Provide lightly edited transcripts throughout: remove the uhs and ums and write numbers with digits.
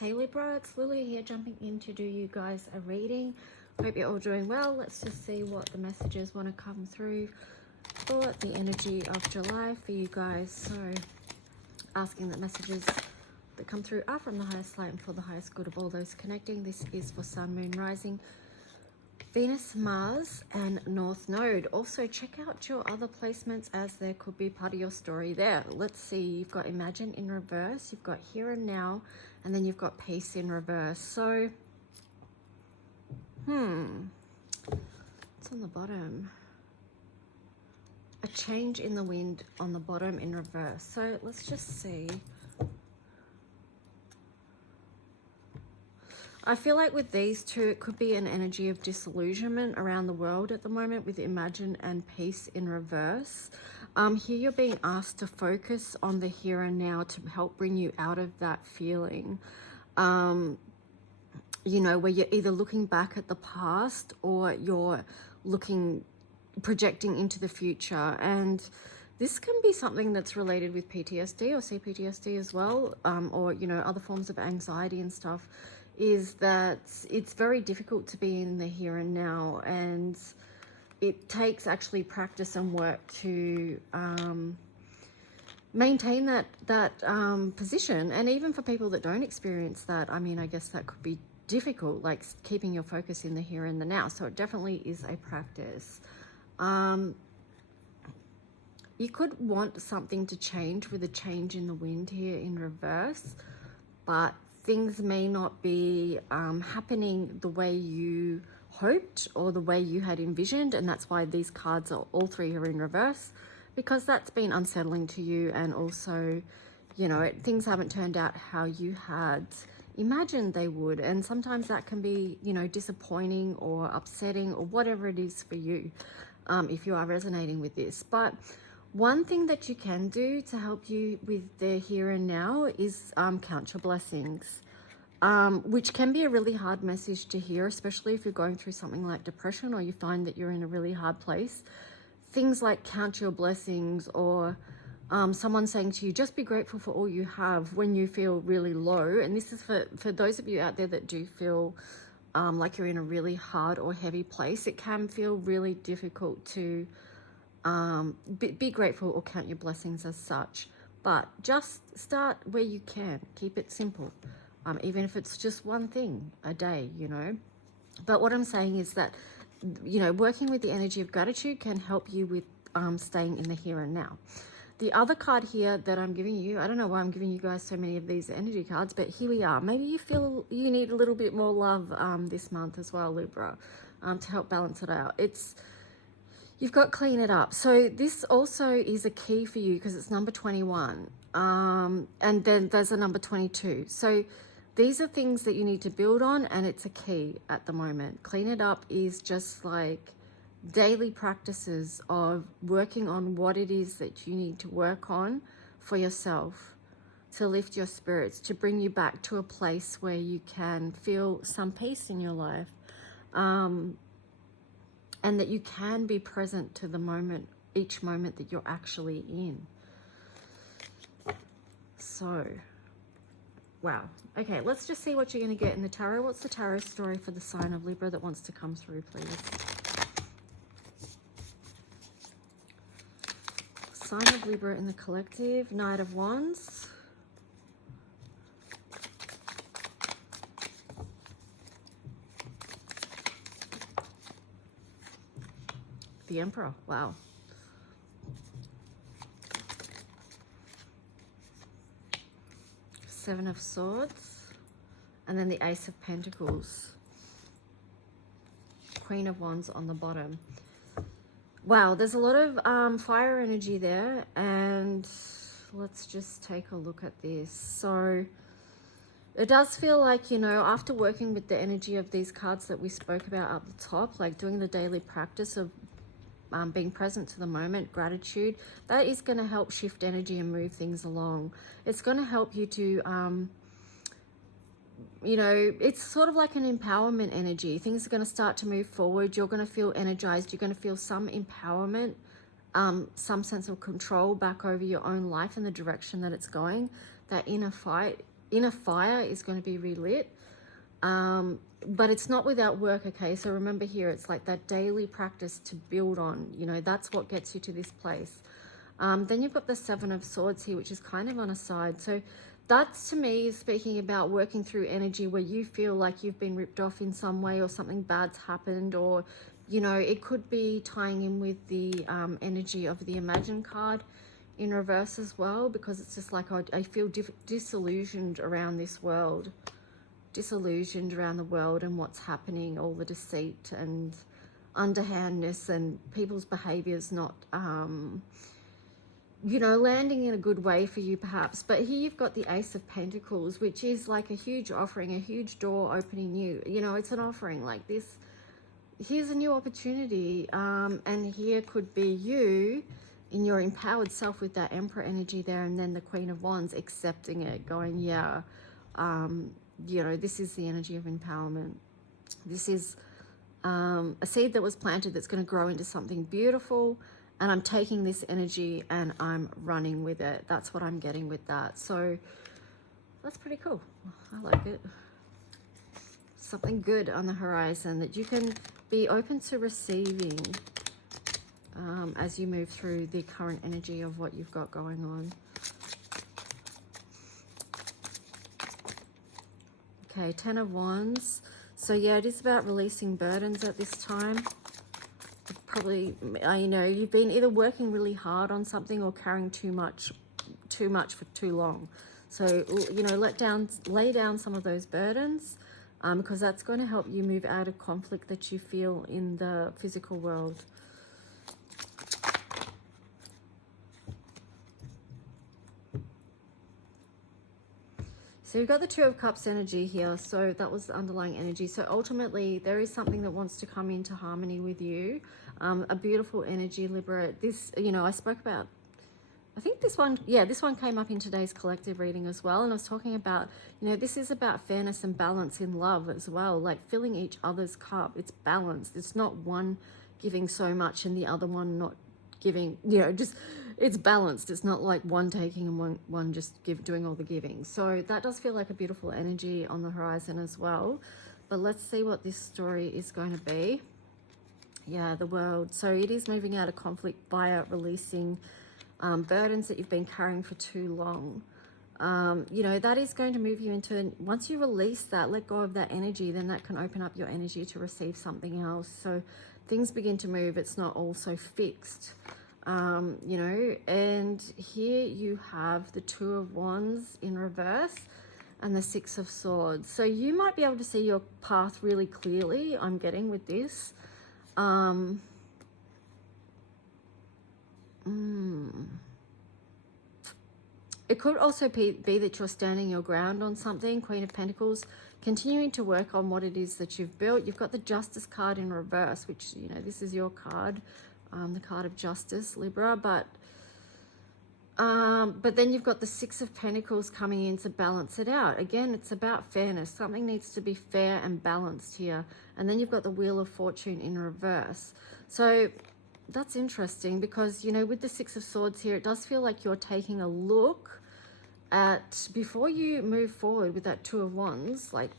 Hey Libra, it's Lily here, jumping in to do you guys a reading. Hope you're all doing well. Let's just see what the messages want to come through for the energy of July for you guys. So asking that messages that come through are from the highest light and for the highest good of all those connecting. This is for Sun, Moon, Rising, Venus, Mars, and North Node. Also, check out your other placements as there could be part of your story there. Let's see, you've got Imagine in reverse, you've got Here and Now, and then you've got Peace in reverse. So, it's on the bottom. A change in the wind on the bottom in reverse. So, let's just see. I feel like with these two, it could be an energy of disillusionment around the world at the moment with Imagine and Peace in reverse. Here you're being asked to focus on the here and now to help bring you out of that feeling. You know, where you're either looking back at the past or you're projecting into the future. And this can be something that's related with PTSD or CPTSD as well, or, you know, other forms of anxiety and stuff. Is that it's very difficult to be in the here and now, and it takes actually practice and work to maintain that position. And even for people that don't experience that, I mean, I guess that could be difficult, like keeping your focus in the here and the now. So it definitely is a practice. You could want something to change with a change in the wind here in reverse, but things may not be happening the way you hoped or the way you had envisioned, and that's why these cards are all three are in reverse, because that's been unsettling to you, and also, you know, things haven't turned out how you had imagined they would, and sometimes that can be, you know, disappointing or upsetting or whatever it is for you, if you are resonating with this. But one thing that you can do to help you with the here and now is count your blessings, which can be a really hard message to hear, especially if you're going through something like depression or you find that you're in a really hard place. Things like count your blessings, or someone saying to you, just be grateful for all you have when you feel really low. And this is for those of you out there that do feel like you're in a really hard or heavy place. It can feel really difficult to be grateful or count your blessings as such, but just start where you can. Keep it simple, even if it's just one thing a day, you know. But what I'm saying is that, you know, working with the energy of gratitude can help you with staying in the here and now. The other card here that I'm giving you, I don't know why I'm giving you guys so many of these energy cards, but here we are. Maybe you feel you need a little bit more love this month as well, Libra, to help balance it out. You've got clean it up. So this also is a key for you because it's number 21. And then there's a number 22. So these are things that you need to build on, and it's a key at the moment. Clean it up is just like daily practices of working on what it is that you need to work on for yourself to lift your spirits, to bring you back to a place where you can feel some peace in your life. And that you can be present to the moment, each moment that you're actually in. So, wow. Okay, let's just see what you're going to get in the tarot. What's the tarot story for the sign of Libra that wants to come through, please? Sign of Libra in the collective, Knight of Wands. The Emperor, wow. Seven of Swords, and then the Ace of Pentacles. Queen of Wands on the bottom. Wow, there's a lot of fire energy there, and let's just take a look at this. So it does feel like, you know, after working with the energy of these cards that we spoke about up the top, like doing the daily practice of being present to the moment, gratitude, that is going to help shift energy and move things along. It's going to help you to, you know, it's sort of like an empowerment energy. Things are going to start to move forward. You're going to feel energized. You're going to feel some empowerment, some sense of control back over your own life and the direction that it's going. That inner fight inner fire is going to be relit. But it's not without work, okay? So remember here, it's like that daily practice to build on, you know, that's what gets you to this place. Then you've got the Seven of Swords here, which is kind of on a side. So that's, to me, speaking about working through energy where you feel like you've been ripped off in some way, or something bad's happened, or, you know, it could be tying in with the energy of the Imagine card in reverse as well, because it's just like I feel disillusioned around this world. Disillusioned around the world and what's happening, all the deceit and underhandness and people's behaviors not you know, landing in a good way for you perhaps. But here you've got the Ace of Pentacles, which is like a huge offering, a huge door opening. You know, it's an offering like this. Here's a new opportunity, and here could be you in your empowered self with that Emperor energy there, and then the Queen of Wands accepting it, going, yeah, you know, this is the energy of empowerment. This is a seed that was planted that's going to grow into something beautiful, and I'm taking this energy and I'm running with it. That's what I'm getting with that. So that's pretty cool. I like it. Something good on the horizon that you can be open to receiving as you move through the current energy of what you've got going on. Okay, Ten of Wands. So yeah, it is about releasing burdens at this time. Probably, you know, you've been either working really hard on something or carrying too much for too long. So, you know, lay down some of those burdens, because that's going to help you move out of conflict that you feel in the physical world. So you've got the Two of Cups energy here. So that was the underlying energy. So ultimately, there is something that wants to come into harmony with you. A beautiful energy, Libra. This, you know, I spoke about, I think this one, yeah, this one came up in today's collective reading as well. And I was talking about, you know, this is about fairness and balance in love as well. Like filling each other's cup. It's balanced. It's not one giving so much and the other one not giving, you know, just, it's balanced. It's not like one taking and one just doing all the giving. So that does feel like a beautiful energy on the horizon as well. But let's see what this story is going to be. Yeah, the World. So it is moving out of conflict via releasing burdens that you've been carrying for too long. You know, that is going to move you into, once you release that, let go of that energy, then that can open up your energy to receive something else. So things begin to move. It's not all so fixed. You know, and here you have the Two of Wands in reverse and the Six of Swords. So you might be able to see your path really clearly, I'm getting with this. It could also be that you're standing your ground on something, Queen of Pentacles, continuing to work on what it is that you've built. You've got the Justice card in reverse, which, you know, this is your card, the card of Justice, Libra. But then you've got the Six of Pentacles coming in to balance it out. Again, it's about fairness. Something needs to be fair and balanced here. And then you've got the Wheel of Fortune in reverse. So that's interesting because, you know, with the Six of Swords here, it does feel like you're taking a look at, before you move forward with that Two of Wands, like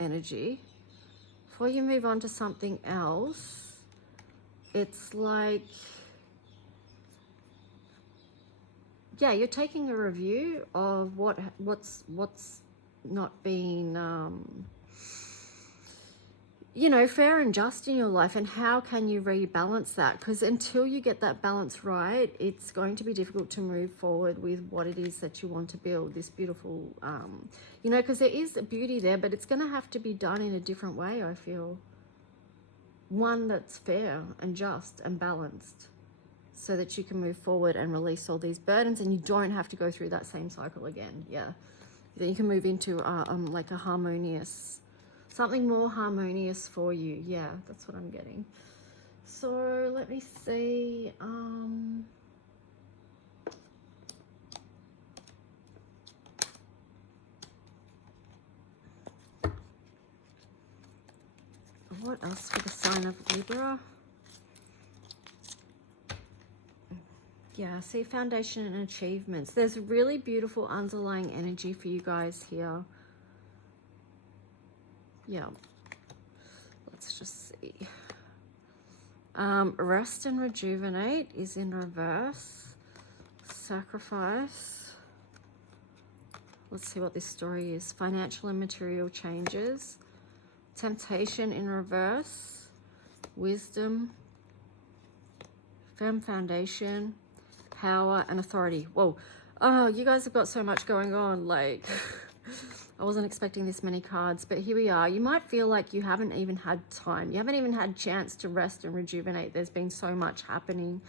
energy, before you move on to something else, it's like, yeah, you're taking a review of what's not been, you know, fair and just in your life, and how can you rebalance that? Because until you get that balance right, it's going to be difficult to move forward with what it is that you want to build, this beautiful, you know, because there is a beauty there, but it's going to have to be done in a different way, I feel. One that's fair and just and balanced, so that you can move forward and release all these burdens and you don't have to go through that same cycle again. Yeah. Then you can move into like a harmonious, something more harmonious for you. Yeah, that's what I'm getting. So let me see. What else for the sign of Libra? Yeah, see, foundation and achievements. There's really beautiful underlying energy for you guys here. Yeah. Let's just see. Rest and rejuvenate is in reverse. Sacrifice. Let's see what this story is. Financial and material changes. Temptation in reverse. Wisdom. Firm foundation. Power and authority. Whoa. Oh, you guys have got so much going on. Like, I wasn't expecting this many cards, but here we are. You might feel like you haven't even had time. You haven't even had chance to rest and rejuvenate. There's been so much happening.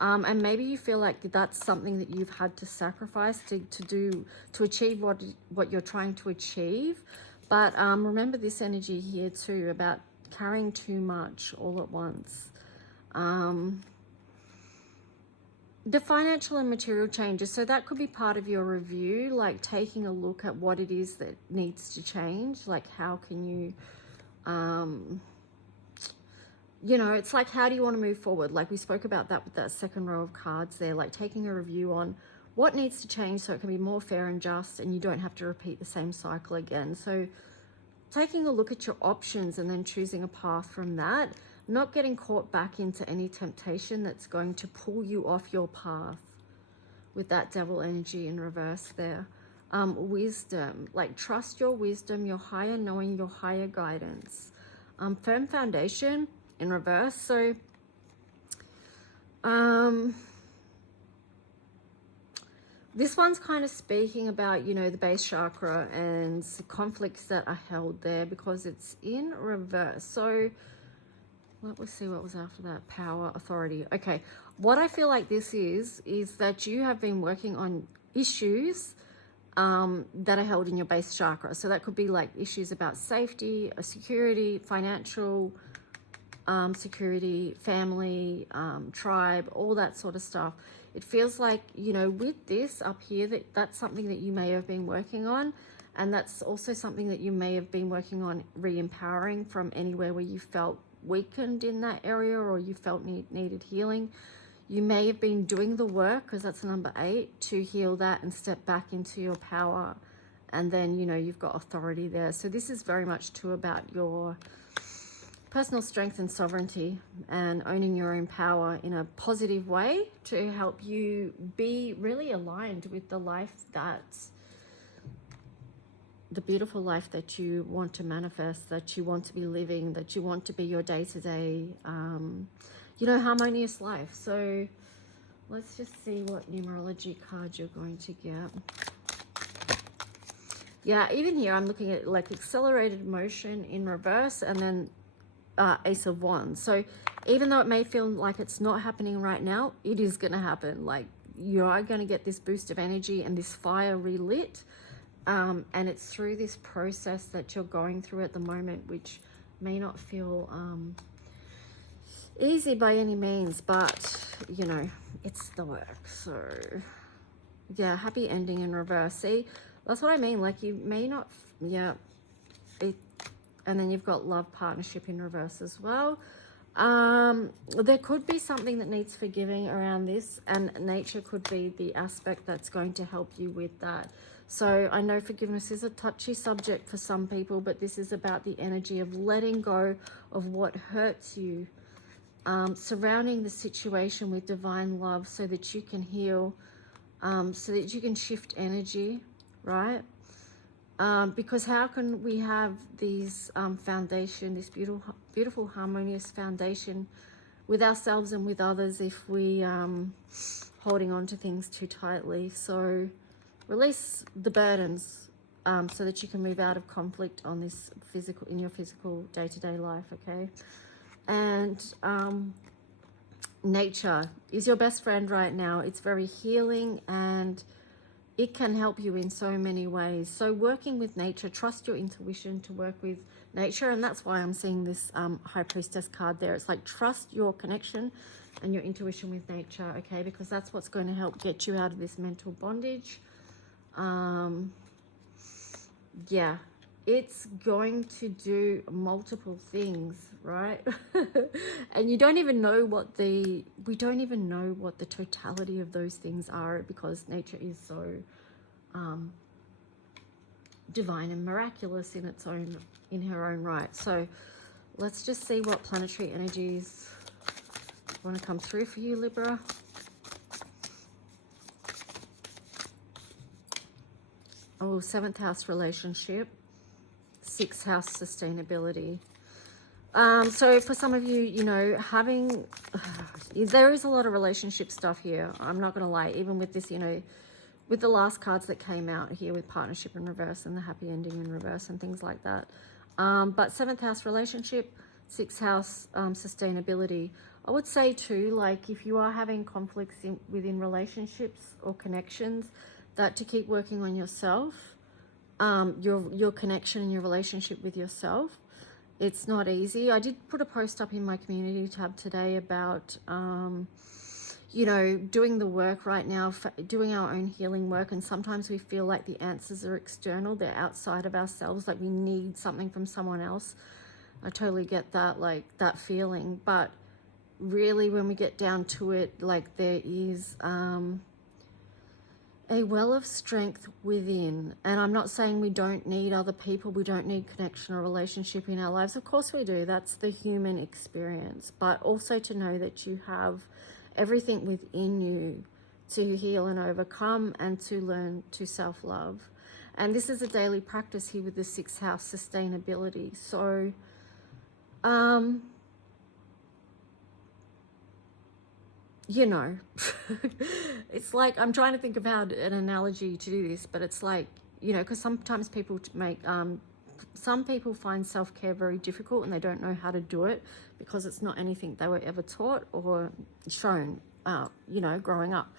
And maybe you feel like that's something that you've had to sacrifice to achieve what you're trying to achieve. But remember this energy here too about carrying too much all at once. The financial and material changes, so that could be part of your review, like taking a look at what it is that needs to change, like how can you, you know, it's like how do you want to move forward? Like we spoke about that with that second row of cards there, like taking a review on what needs to change so it can be more fair and just and you don't have to repeat the same cycle again. So taking a look at your options and then choosing a path from that. Not getting caught back into any temptation that's going to pull you off your path with that devil energy in reverse there. Wisdom, like trust your wisdom, your higher knowing, your higher guidance. Firm foundation in reverse. So this one's kind of speaking about, you know, the base chakra and conflicts that are held there because it's in reverse. So let's see what was after that. Power, authority. Okay, what I feel like this is that you have been working on issues that are held in your base chakra. So that could be like issues about safety, security, financial security, family, tribe, all that sort of stuff. It feels like, you know, with this up here, that's something that you may have been working on. And that's also something that you may have been working on re-empowering from anywhere where you felt weakened in that area or you felt needed healing. You may have been doing the work, because that's number 8, to heal that and step back into your power. And then, you know, you've got authority there. So this is very much too about your personal strength and sovereignty and owning your own power in a positive way to help you be really aligned with the life the beautiful life that you want to manifest, that you want to be living, that you want to be your day-to-day, you know, harmonious life. So let's just see what numerology card you're going to get. Yeah, even here I'm looking at like accelerated motion in reverse and then Ace of Wands. So even though it may feel like it's not happening right now, it is going to happen. Like you are going to get this boost of energy and this fire relit. And it's through this process that you're going through at the moment, which may not feel easy by any means, but, you know, it's the work. So, yeah, happy ending in reverse. See, that's what I mean. Like, you may not, yeah. And then you've got love partnership in reverse as well. There could be something that needs forgiving around this, and nature could be the aspect that's going to help you with that. So I know forgiveness is a touchy subject for some people, but this is about the energy of letting go of what hurts you, surrounding the situation with divine love so that you can heal, so that you can shift energy, right? Because how can we have these foundation, this beautiful harmonious foundation with ourselves and with others if we holding on to things too tightly? So release the burdens so that you can move out of conflict on this in your physical day-to-day life, okay? And nature is your best friend right now. It's very healing and it can help you in so many ways. So working with nature, trust your intuition to work with nature. And that's why I'm seeing this High Priestess card there. It's like trust your connection and your intuition with nature, okay? Because that's what's going to help get you out of this mental bondage. Yeah, it's going to do multiple things, right? And you don't even know we don't even know what the totality of those things are, because nature is so divine and miraculous in her own right. So let's just see what planetary energies want to come through for you, Libra. Oh, 7th house relationship, 6th house sustainability. So for some of you, you know, there is a lot of relationship stuff here. I'm not going to lie, even with this, you know, with the last cards that came out here with partnership in reverse and the happy ending in reverse and things like that. But 7th house relationship, 6th house sustainability. I would say too, like if you are having conflicts within relationships or connections, that to keep working on yourself, your connection and your relationship with yourself. It's not easy. I did put a post up in my community tab today about, you know, doing the work right now, doing our own healing work. And sometimes we feel like the answers are external. They're outside of ourselves. Like we need something from someone else. I totally get that, like that feeling. But really when we get down to it, like there is a well of strength within. And I'm not saying we don't need other people, we don't need connection or relationship in our lives. Of course we do. That's the human experience. But also to know that you have everything within you to heal and overcome and to learn to self-love. And this is a daily practice here with the 6th house sustainability. So you know, it's like, I'm trying to think about an analogy to do this, but it's like, you know, because sometimes people some people find self-care very difficult and they don't know how to do it because it's not anything they were ever taught or shown, you know, growing up.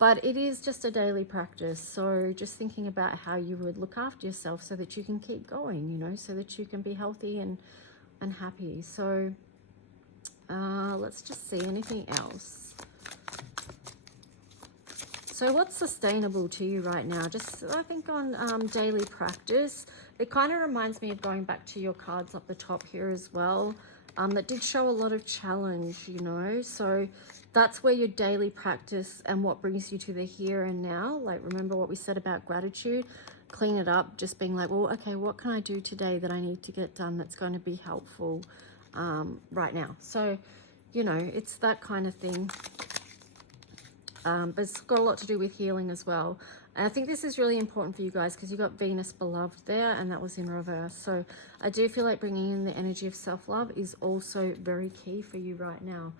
But it is just a daily practice. So just thinking about how you would look after yourself so that you can keep going, you know, so that you can be healthy and happy. So let's just see anything else. So what's sustainable to you right now? Just, I think on daily practice, it kind of reminds me of going back to your cards up the top here as well. That did show a lot of challenge, you know. So that's where your daily practice and what brings you to the here and now. Like, remember what we said about gratitude? Clean it up, just being like, well, okay, what can I do today that I need to get done that's going to be helpful right now? So, you know, it's that kind of thing. But it's got a lot to do with healing as well. And I think this is really important for you guys because you got Venus beloved there and that was in reverse. So I do feel like bringing in the energy of self-love is also very key for you right now.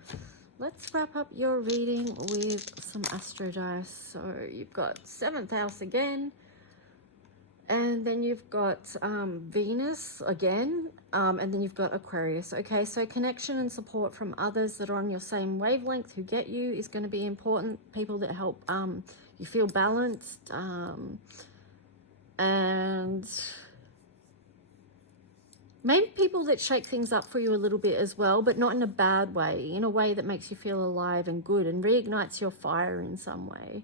Let's wrap up your reading with some astro dice. So you've got 7th house again. And then you've got Venus again, and then you've got Aquarius. Okay, so connection and support from others that are on your same wavelength who get you is going to be important. People that help you feel balanced. And maybe people that shake things up for you a little bit as well, but not in a bad way, in a way that makes you feel alive and good and reignites your fire in some way.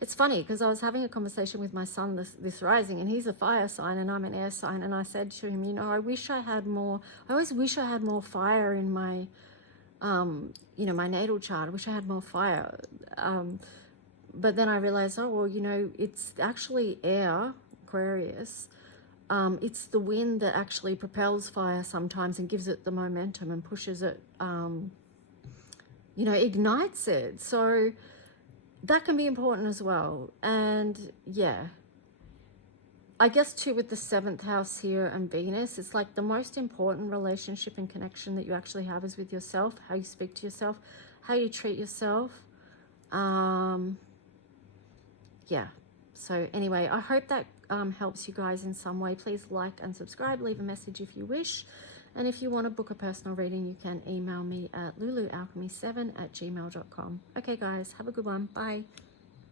It's funny because I was having a conversation with my son this rising, and he's a fire sign and I'm an air sign, and I said to him, you know, I always wish I had more fire in my you know, my natal chart. I wish I had more fire, but then I realized, oh well, you know, it's actually air, Aquarius. It's the wind that actually propels fire sometimes and gives it the momentum and pushes it, you know, ignites it. So that can be important as well. And yeah, I guess too with the 7th house here and Venus, it's like the most important relationship and connection that you actually have is with yourself, how you speak to yourself, how you treat yourself. Yeah. So anyway, I hope that helps you guys in some way. Please like and subscribe, leave a message if you wish. And if you want to book a personal reading, you can email me at lulualchemy7@gmail.com. Okay, guys, have a good one. Bye.